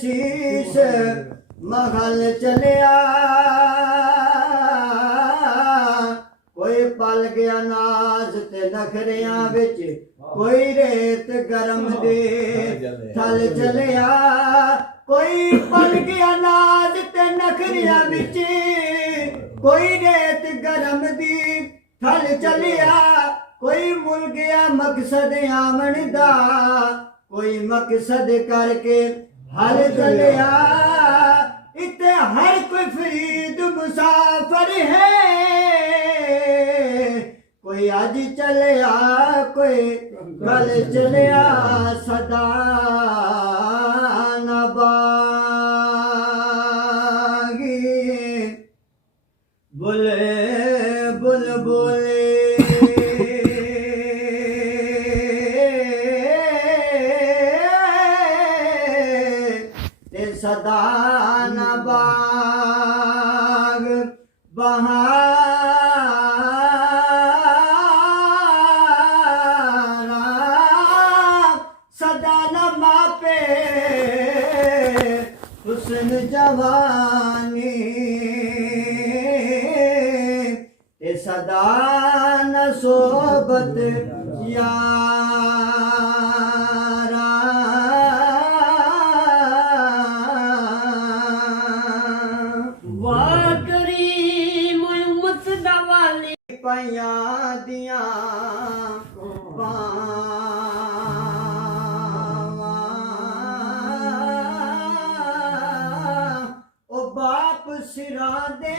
शीश महल चलिया कोई पल गया नाज ते नखरियां विच कोई रेत गरम दे थल चलिया कोई पल गया नाज ते नखरियां विच कोई रेत गरम दी थल चलिया कोई मुल गया मकसद आमन दा कोई मकसद करके हल चलिया इते हर कोई फरीद मुसाफिर है कोई आज चलिया कोई कल चलिया सदा न बागी बुले बुल बोले ते सदा न बाग बहारा सदा न मापे हुस्न जवानी ते सदा न सोबत यारा वाह करीम मुसदा वाली पाइया दिया ओ बाप सिरा दे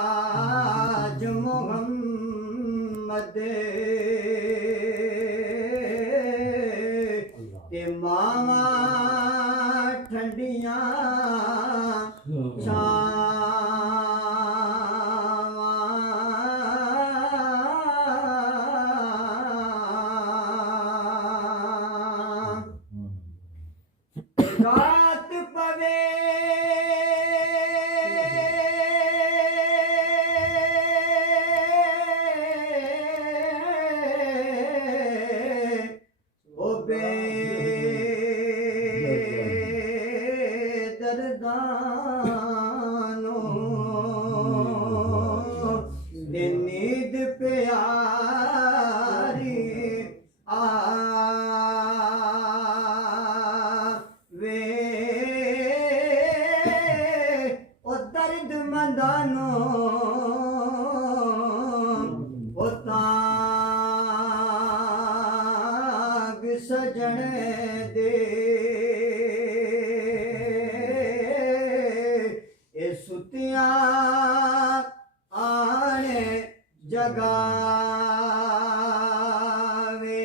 ताज मुहम्मद ते मावा ठंडियां रात पवे ओ बेदर्दानो दे नींद प्यारी वे ओ दर्द मंदानो ओ ताग सजन दे ए सुतिया आने जगावे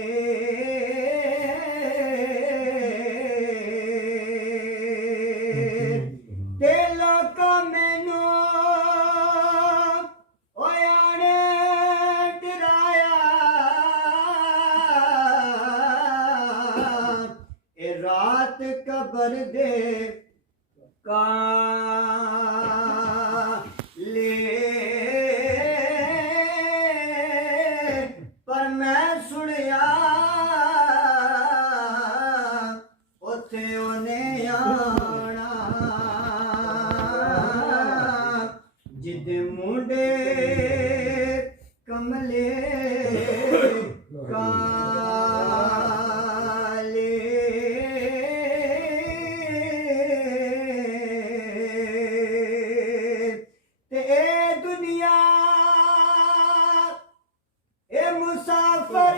ते लोक मैनू ओयाने डराया ए रात कबर दे काले पर मैं सुनिया उथे ओने आना जिद मुंडे कमले काले ते ए दुनिया ए मुसाफिर